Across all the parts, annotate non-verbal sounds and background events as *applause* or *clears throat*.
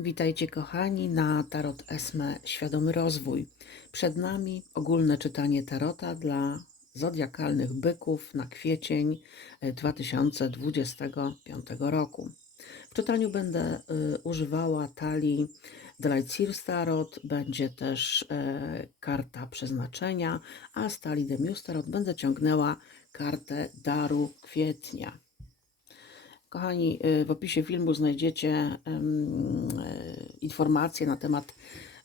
Witajcie kochani na Tarot Esme Świadomy Rozwój. Przed nami ogólne czytanie Tarota dla zodiakalnych byków na kwiecień e, 2025 roku. W czytaniu będę e, używała talii Seers Tarot, będzie też e, karta przeznaczenia, a z talii Muse Tarot będę ciągnęła kartę daru kwietnia. Kochani, y, w opisie filmu znajdziecie y, informacje na temat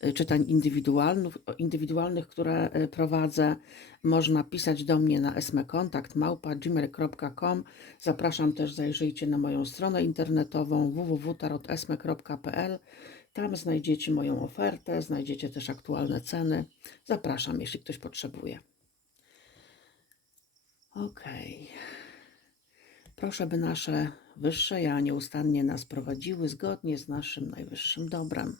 y, czytań indywidualnych, indywidualnych, które y, prowadzę. Można pisać do mnie na esmekontakt małpa.gmail.com. Zapraszam też, zajrzyjcie na moją stronę internetową www.tarotesme.pl. Tam znajdziecie moją ofertę, znajdziecie też aktualne ceny. Zapraszam, jeśli ktoś potrzebuje. Okej. Proszę, by nasze wyższe ja nieustannie nas prowadziły zgodnie z naszym najwyższym dobrem.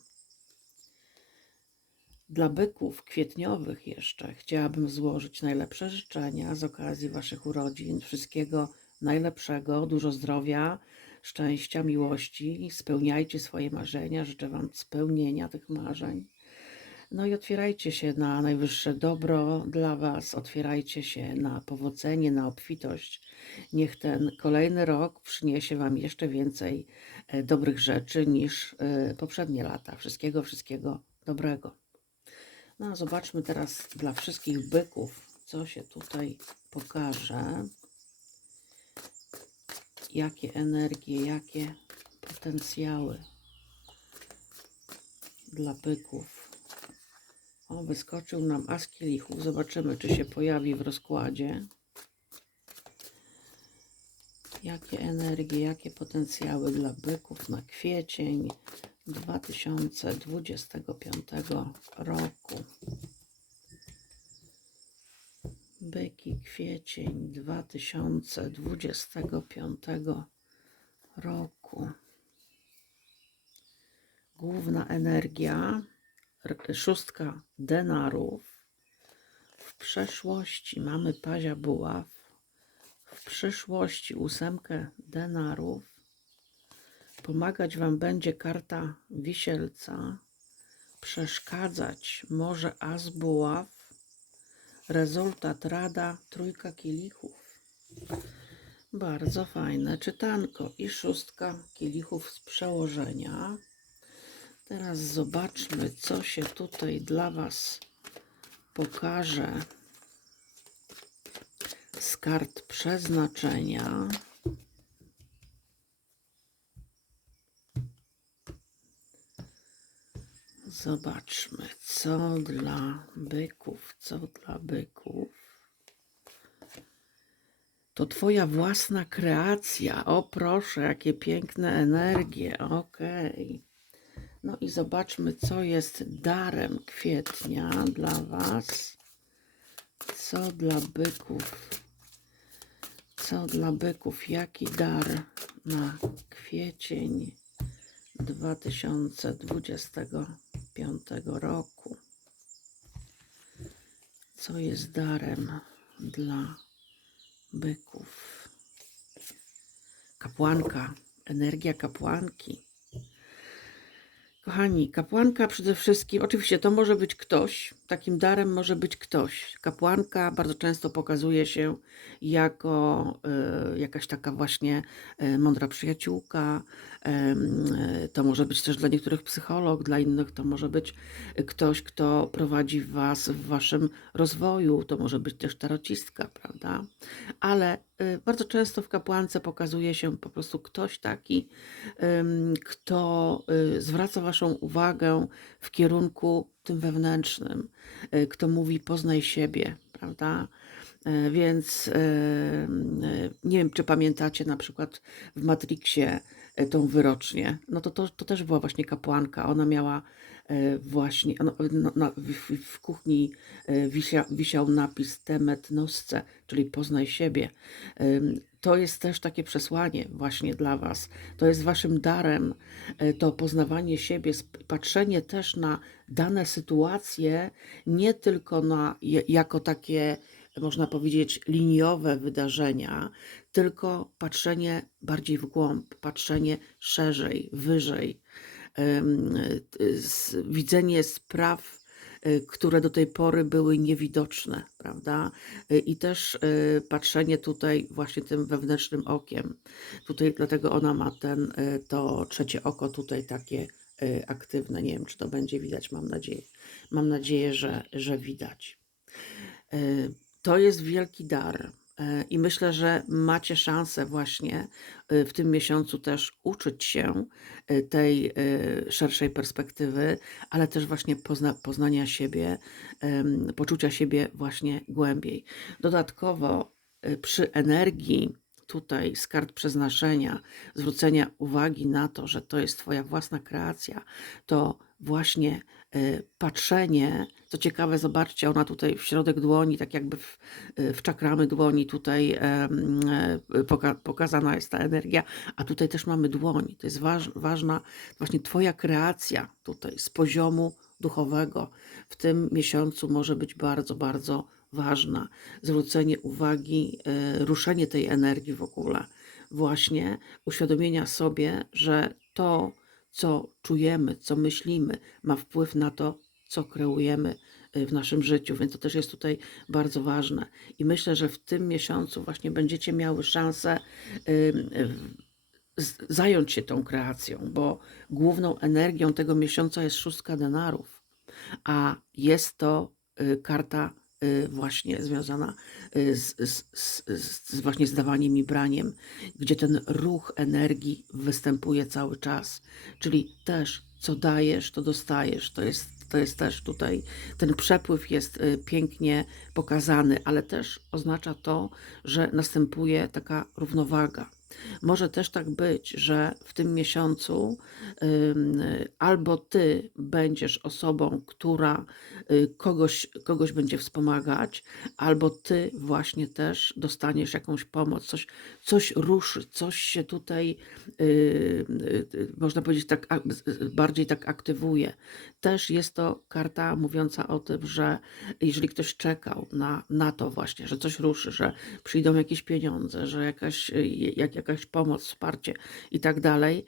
Dla byków kwietniowych jeszcze chciałabym złożyć najlepsze życzenia z okazji Waszych urodzin. Wszystkiego najlepszego, dużo zdrowia, szczęścia, miłości. Spełniajcie swoje marzenia. Życzę Wam spełnienia tych marzeń. No i otwierajcie się na najwyższe dobro dla Was, otwierajcie się na powodzenie, na obfitość. Niech ten kolejny rok przyniesie Wam jeszcze więcej e, dobrych rzeczy niż e, poprzednie lata. Wszystkiego, wszystkiego dobrego. No zobaczmy teraz dla wszystkich byków, co się tutaj pokaże. Jakie energie, jakie potencjały dla byków. O, wyskoczył nam as kielichów. Zobaczymy, czy się pojawi w rozkładzie. Jakie energie, jakie potencjały dla byków na kwiecień 2025 roku. Byki, kwiecień 2025 roku. Główna energia szóstka denarów. W przeszłości mamy pazia buław. W przyszłości ósemkę denarów. Pomagać Wam będzie karta wisielca. Przeszkadzać może as buław. Rezultat rada trójka kielichów. Bardzo fajne czytanko. I szóstka kielichów z przełożenia. Teraz zobaczmy, co się tutaj dla Was pokaże z kart przeznaczenia. Zobaczmy, co dla byków, co dla byków. To Twoja własna kreacja. O proszę, jakie piękne energie. Okej. No i zobaczmy, co jest darem kwietnia dla Was. Co dla byków? Co dla byków? Jaki dar na kwiecień 2025 roku? Co jest darem dla byków? Kapłanka, energia kapłanki. Kochani, kapłanka przede wszystkim, oczywiście to może być ktoś, takim darem może być ktoś. Kapłanka bardzo często pokazuje się jako e, jakaś taka właśnie e, mądra przyjaciółka. E, to może być też dla niektórych psycholog, dla innych to może być ktoś, kto prowadzi Was w Waszym rozwoju. To może być też tarocistka, prawda? Ale e, bardzo często w kapłance pokazuje się po prostu ktoś taki, kto y, zwraca Waszą uwagę w kierunku tym wewnętrznym, kto mówi poznaj siebie, prawda? E, Więc e, e, nie wiem, czy pamiętacie na przykład w Matrixie e, tą wyrocznię. No to, to, to też była właśnie kapłanka. Ona miała e, właśnie no, no, w, w- kuchni e, wisia, wisiał napis Temet Nosce, czyli poznaj siebie. To jest też takie przesłanie właśnie dla Was. To jest Waszym darem, e, to poznawanie siebie, patrzenie też na dane sytuacje, nie tylko na, jako takie, można powiedzieć, liniowe wydarzenia, tylko patrzenie bardziej w głąb, patrzenie szerzej, wyżej. widzenie spraw, y, które do tej pory były niewidoczne, prawda? Y, I też, y, patrzenie tutaj właśnie tym wewnętrznym okiem. Tutaj dlatego ona ma ten, to trzecie oko tutaj takie, aktywne. Nie wiem, czy to będzie widać, mam nadzieję. Mam nadzieję, że że widać. To jest wielki dar, i myślę, że macie szansę właśnie, y, w tym miesiącu też uczyć się, y, tej, y, szerszej perspektywy, ale też właśnie pozna poznania siebie, poczucia siebie właśnie głębiej. Dodatkowo, przy energii tutaj z kart przeznaczenia, zwrócenia uwagi na to, że to jest twoja własna kreacja, to właśnie, patrzenie co ciekawe, zobaczcie, ona tutaj w środek dłoni, tak jakby w y, w czakramy dłoni tutaj, e, poka pokazana jest ta energia, a tutaj też mamy dłoń. To jest waż ważna właśnie twoja kreacja tutaj z poziomu duchowego. W tym miesiącu może być bardzo, bardzo ważna. Zwrócenie uwagi, y, ruszenie tej energii w ogóle. Właśnie uświadomienia sobie, że to, co czujemy, co myślimy, ma wpływ na to, co kreujemy, y, w naszym życiu, więc to też jest tutaj bardzo ważne. I myślę, że w tym miesiącu właśnie będziecie miały szansę, z zająć się tą kreacją, bo główną energią tego miesiąca jest szóstka denarów, a jest to, y, karta, y, właśnie związana, y, z z z z właśnie z dawaniem i braniem, gdzie ten ruch energii występuje cały czas. Czyli też co dajesz, to dostajesz. To jest to jest też tutaj ten przepływ jest, y, pięknie pokazany, ale też oznacza to, że następuje taka równowaga. Może też tak być, że w tym miesiącu, albo ty będziesz osobą, która, y, kogoś kogoś będzie wspomagać, albo ty właśnie też dostaniesz jakąś pomoc, coś coś ruszy, coś się tutaj, y, y, można powiedzieć tak bardziej tak aktywuje. Też jest to karta mówiąca o tym, że jeżeli ktoś czekał na na to właśnie, że coś ruszy, że przyjdą jakieś pieniądze, że jakaś, jak jakaś pomoc, wsparcie i tak dalej,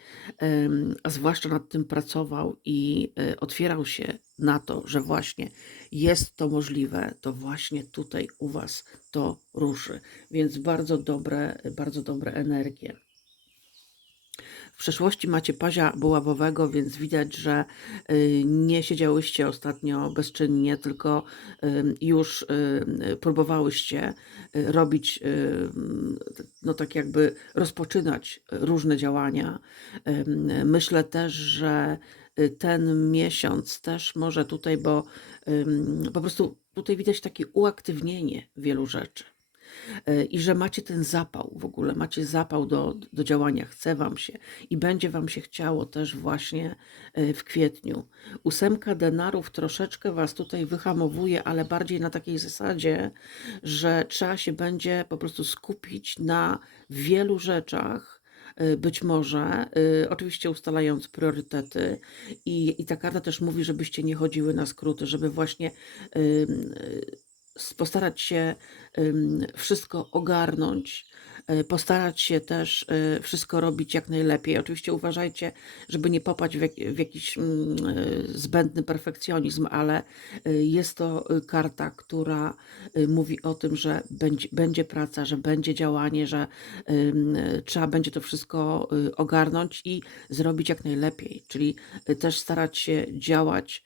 a zwłaszcza nad tym pracował i, y, otwierał się na to, że właśnie jest to możliwe, to właśnie tutaj u was to ruszy. Więc bardzo dobre bardzo dobre energie. W przeszłości macie pazia buławowego, więc widać, że, y, nie siedziałyście ostatnio bezczynnie, tylko, ym, już, y, próbowałyście, y, robić, no tak jakby rozpoczynać różne działania. Myślę też, że, y, ten miesiąc też może tutaj, bo, po prostu tutaj widać takie uaktywnienie wielu rzeczy. Y, I że macie ten zapał w ogóle, macie zapał do do działania, chce wam się i będzie wam się chciało też właśnie, y, w kwietniu. Ósemka denarów troszeczkę was tutaj wyhamowuje, ale bardziej na takiej zasadzie, że trzeba się będzie po prostu skupić na wielu rzeczach, y, być może, oczywiście ustalając priorytety i i ta karta też mówi, żebyście nie chodziły na skróty, żeby właśnie, y, postarać się, wszystko ogarnąć, y, postarać się też, y, wszystko robić jak najlepiej. Oczywiście uważajcie, żeby nie popaść w jak w jakiś, mm, y, zbędny perfekcjonizm, ale, jest to, karta, która, mówi o tym, że będzie praca, że będzie działanie, że, trzeba będzie to wszystko, ogarnąć i zrobić jak najlepiej. Czyli, też starać się działać,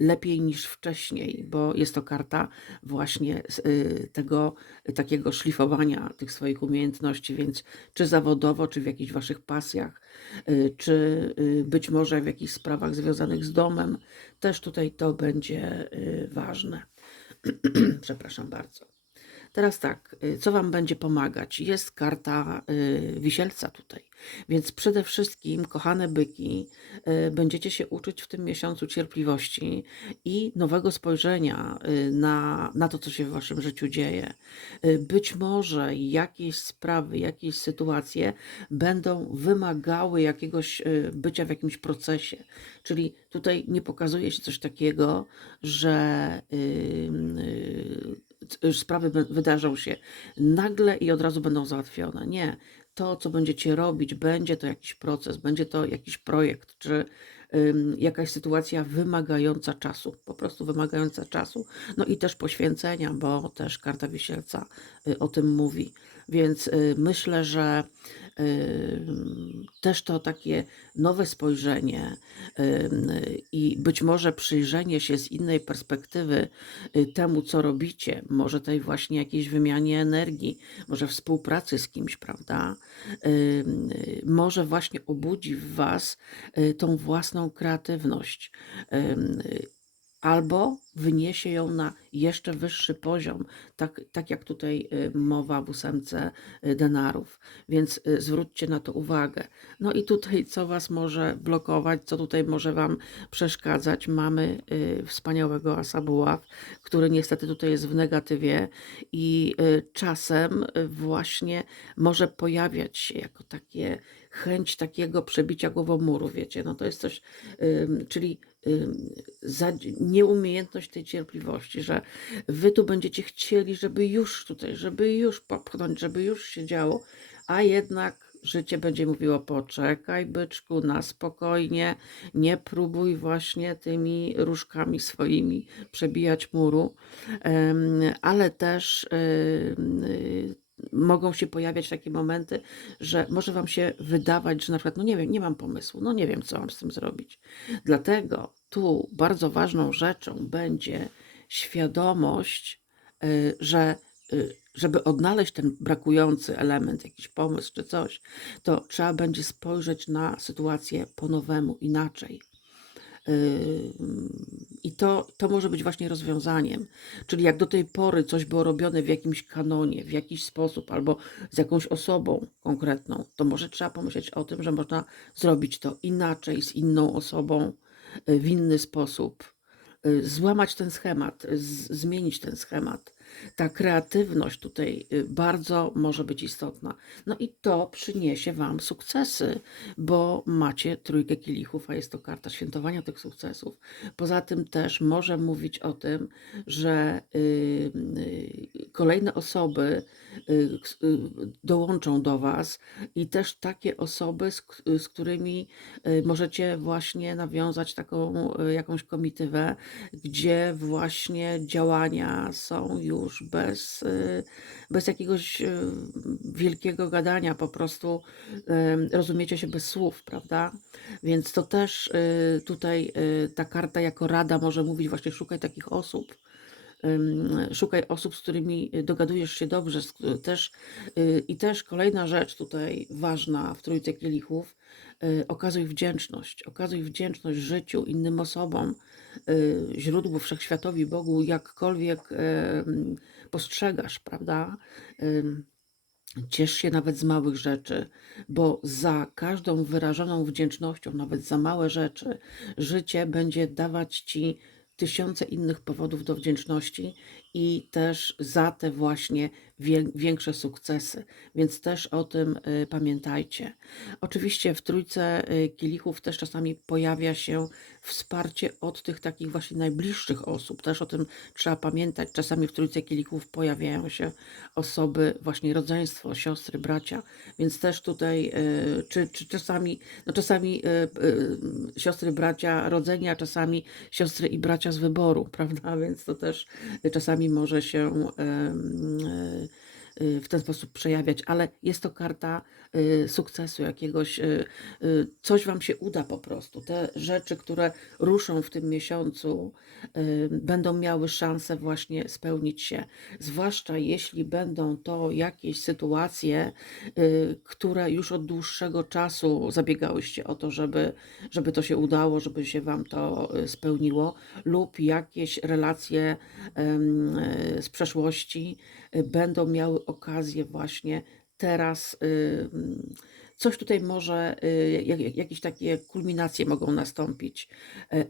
lepiej niż wcześniej, bo jest to karta właśnie y, tego takiego szlifowania tych swoich umiejętności, więc czy zawodowo, czy w jakichś waszych pasjach, y, czy, y, być może w jakichś sprawach związanych z domem, też tutaj to będzie, y, ważne. *clears throat* Przepraszam bardzo. Teraz tak, y, co wam będzie pomagać? Jest karta, y, Wisielca tutaj, więc przede wszystkim, kochane byki, y, będziecie się uczyć w tym miesiącu cierpliwości i nowego spojrzenia, na na to, co się w waszym życiu dzieje. Być może jakieś sprawy, jakieś sytuacje będą wymagały jakiegoś, bycia w jakimś procesie. Czyli tutaj nie pokazuje się coś takiego, że, ym, y, c sprawy wy wydarzą się nagle i od razu będą załatwione. Nie. To, co będziecie robić, będzie to jakiś proces, będzie to jakiś projekt, czy, ym, jakaś sytuacja wymagająca czasu, po prostu wymagająca czasu. No i też poświęcenia, bo też karta wisielca y, o tym mówi. Więc y, myślę, że ym, też to takie nowe spojrzenie ym, i być może przyjrzenie się z innej perspektywy y, temu, co robicie, może tej właśnie jakiejś wymianie energii, może współpracy z kimś, prawda? Y, Może właśnie obudzi w Was y, tą własną kreatywność. Albo wyniesie ją na jeszcze wyższy poziom, tak, tak jak tutaj y, mowa w ósemce y, denarów. Więc y, zwróćcie na to uwagę. No i tutaj, co Was może blokować, co tutaj może Wam przeszkadzać, mamy wspaniałego asa buław, który niestety tutaj jest w negatywie i czasem właśnie może pojawiać się jako takie chęć takiego przebicia głową muru, wiecie, no to jest coś, czyli za, nieumiejętność tej cierpliwości, że wy tu będziecie chcieli, żeby już tutaj, żeby już popchnąć, żeby już się działo, a jednak życie będzie mówiło poczekaj byczku, na spokojnie, nie próbuj właśnie tymi różkami swoimi przebijać muru, ale też y, mogą się pojawiać takie momenty, że może Wam się wydawać, że na przykład, no nie wiem, nie mam pomysłu, no nie wiem, co mam z tym zrobić. Dlatego tu bardzo ważną rzeczą będzie świadomość, y, że y, żeby odnaleźć ten brakujący element, jakiś pomysł czy coś, to trzeba będzie spojrzeć na sytuację po nowemu, inaczej. I to, to może być właśnie rozwiązaniem. Czyli jak do tej pory coś było robione w jakimś kanonie, w jakiś sposób, albo z jakąś osobą konkretną, to może trzeba pomyśleć o tym, że można zrobić to inaczej, z inną osobą, y, w inny sposób. y, Złamać ten schemat, zmienić ten schemat. Ta kreatywność tutaj y, bardzo może być istotna. No i to przyniesie Wam sukcesy, bo macie trójkę kielichów, a jest to karta świętowania tych sukcesów. Poza tym też może mówić o tym, że y, y, kolejne osoby dołączą do Was i też takie osoby, z, z którymi y, możecie właśnie nawiązać taką y, jakąś komitywę, gdzie właśnie działania są już bez, y, bez jakiegoś y, wielkiego gadania, po prostu y, rozumiecie się bez słów, prawda? Więc to też y, tutaj y, ta karta jako rada może mówić właśnie szukaj takich osób. Szukaj osób, z którymi dogadujesz się dobrze. Też, y, I też kolejna rzecz tutaj ważna w Trójce Kielichów. y, Okazuj wdzięczność. Okazuj wdzięczność życiu, innym osobom, y, źródłu, wszechświatowi, Bogu, jakkolwiek postrzegasz, prawda? Ciesz się nawet z małych rzeczy, bo za każdą wyrażoną wdzięcznością, nawet za małe rzeczy, życie będzie dawać ci tysiące innych powodów do wdzięczności i też za te właśnie wię- większe sukcesy. Więc też o tym y, pamiętajcie. Oczywiście w trójce y, kielichów też czasami pojawia się wsparcie od tych takich właśnie najbliższych osób. Też o tym trzeba pamiętać. Czasami w trójce kielichów pojawiają się osoby, właśnie rodzeństwo, siostry, bracia, więc też tutaj, y, czy, czy czasami, no czasami siostry, bracia rodzenia, czasami siostry i bracia z wyboru, *laughs* prawda? Więc to też czasami może się y, w ten sposób przejawiać, ale jest to karta y, sukcesu jakiegoś, y, y, coś Wam się uda po prostu. Te rzeczy, które ruszą w tym miesiącu, y, będą miały szansę właśnie spełnić się. Zwłaszcza jeśli będą to jakieś sytuacje, y, które już od dłuższego czasu zabiegałyście o to, żeby, żeby to się udało, żeby się Wam to y, spełniło, lub jakieś relacje y, z przeszłości y, będą miały okazję właśnie teraz. y, mm, Coś tutaj może, y, jak- jak- jakieś takie kulminacje mogą nastąpić,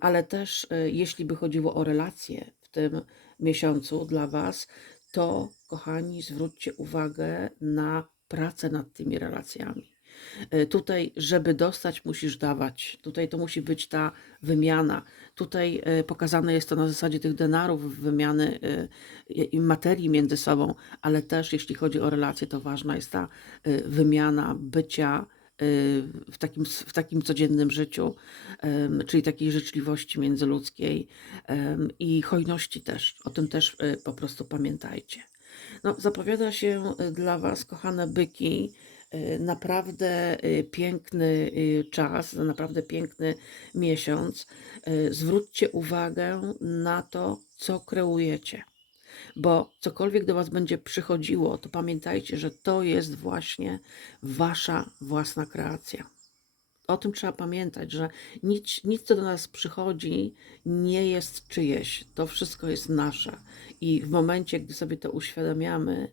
ale też jeśli by chodziło o relacje w tym miesiącu dla Was, to kochani, zwróćcie uwagę na pracę nad tymi relacjami. Y, Tutaj, żeby dostać, musisz dawać. Tutaj to musi być ta wymiana. Tutaj y, pokazane jest to na zasadzie tych denarów, wymiany y, materii między sobą, ale też jeśli chodzi o relacje, to ważna jest ta wymiana bycia w takim, w takim codziennym życiu, czyli takiej życzliwości międzyludzkiej i hojności też. O tym też po prostu pamiętajcie. No, zapowiada się dla Was, kochane byki, naprawdę y, piękny y, czas, naprawdę piękny miesiąc. Y, Zwróćcie uwagę na to, co kreujecie. Bo cokolwiek do Was będzie przychodziło, to pamiętajcie, że to jest właśnie Wasza własna kreacja. O tym trzeba pamiętać, że nic, nic, co do nas przychodzi, nie jest czyjeś. To wszystko jest nasze. I w momencie, gdy sobie to uświadamiamy,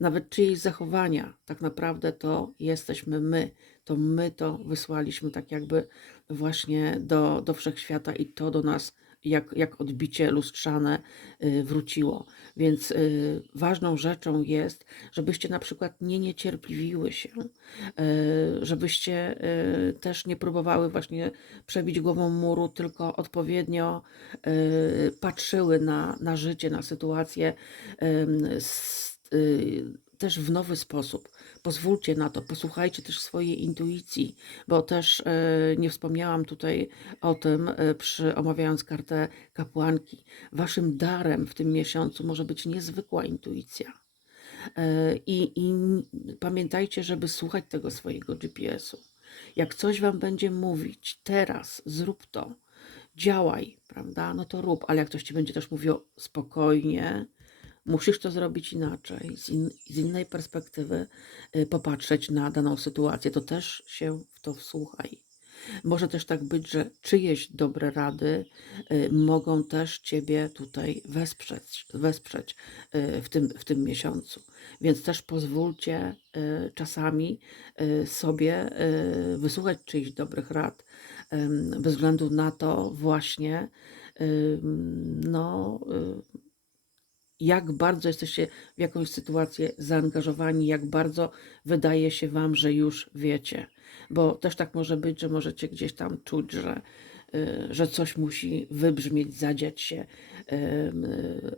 nawet czyjeś zachowania, tak naprawdę to jesteśmy my. To my to wysłaliśmy tak jakby właśnie do, do wszechświata i to do nas jak, jak odbicie lustrzane y, wróciło. Więc y, ważną rzeczą jest, żebyście na przykład nie niecierpliwiły się, y, żebyście też nie próbowały właśnie przebić głową muru, tylko odpowiednio patrzyły na, na życie, na sytuację y, też w nowy sposób. Pozwólcie na to, posłuchajcie też swojej intuicji, bo też e, nie wspomniałam tutaj o tym, e, przy omawiając kartę kapłanki. Waszym darem w tym miesiącu może być niezwykła intuicja. E, I, I pamiętajcie, żeby słuchać tego swojego GPS-u. Jak coś wam będzie mówić, teraz zrób to, działaj, prawda? No to rób, ale jak ktoś ci będzie też mówił spokojnie, musisz to zrobić inaczej, z, in, z innej perspektywy y, popatrzeć na daną sytuację, to też się w to wsłuchaj. Może też tak być, że czyjeś dobre rady y, mogą też Ciebie tutaj wesprzeć, wesprzeć y, w, tym, w tym miesiącu. Więc też pozwólcie czasami sobie wysłuchać czyichś dobrych rad, bez względu na to właśnie, no, jak bardzo jesteście w jakąś sytuację zaangażowani, jak bardzo wydaje się Wam, że już wiecie. Bo też tak może być, że możecie gdzieś tam czuć, że, y, że coś musi wybrzmieć, zadziać się,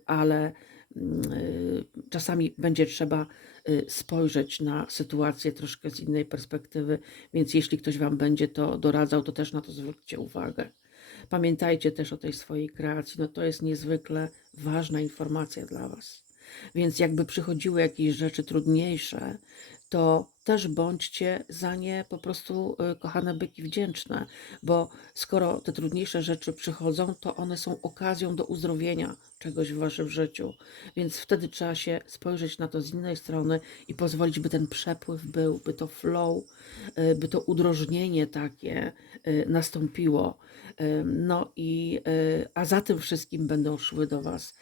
ale y, czasami będzie trzeba y, spojrzeć na sytuację troszkę z innej perspektywy, więc jeśli ktoś Wam będzie to doradzał, to też na to zwróćcie uwagę. Pamiętajcie też o tej swojej kreacji, no to jest niezwykle ważna informacja dla Was. Więc jakby przychodziły jakieś rzeczy trudniejsze, to też bądźcie za nie po prostu, y, kochane byki, wdzięczne, bo skoro te trudniejsze rzeczy przychodzą, to one są okazją do uzdrowienia czegoś w Waszym życiu. Więc wtedy trzeba się spojrzeć na to z innej strony i pozwolić, by ten przepływ był, by to flow, y, by to udrożnienie takie y, nastąpiło. Y, No i, a za tym wszystkim będą szły do Was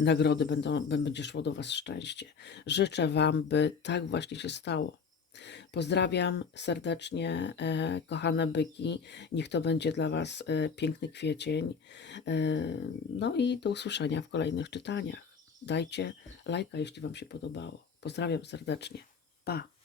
nagrody, będą, będzie szło do Was szczęście. Życzę Wam, by tak właśnie się stało. Pozdrawiam serdecznie, e, kochane byki. Niech to będzie dla Was e, piękny kwiecień. E, no i do usłyszenia w kolejnych czytaniach. Dajcie lajka, jeśli Wam się podobało. Pozdrawiam serdecznie. Pa!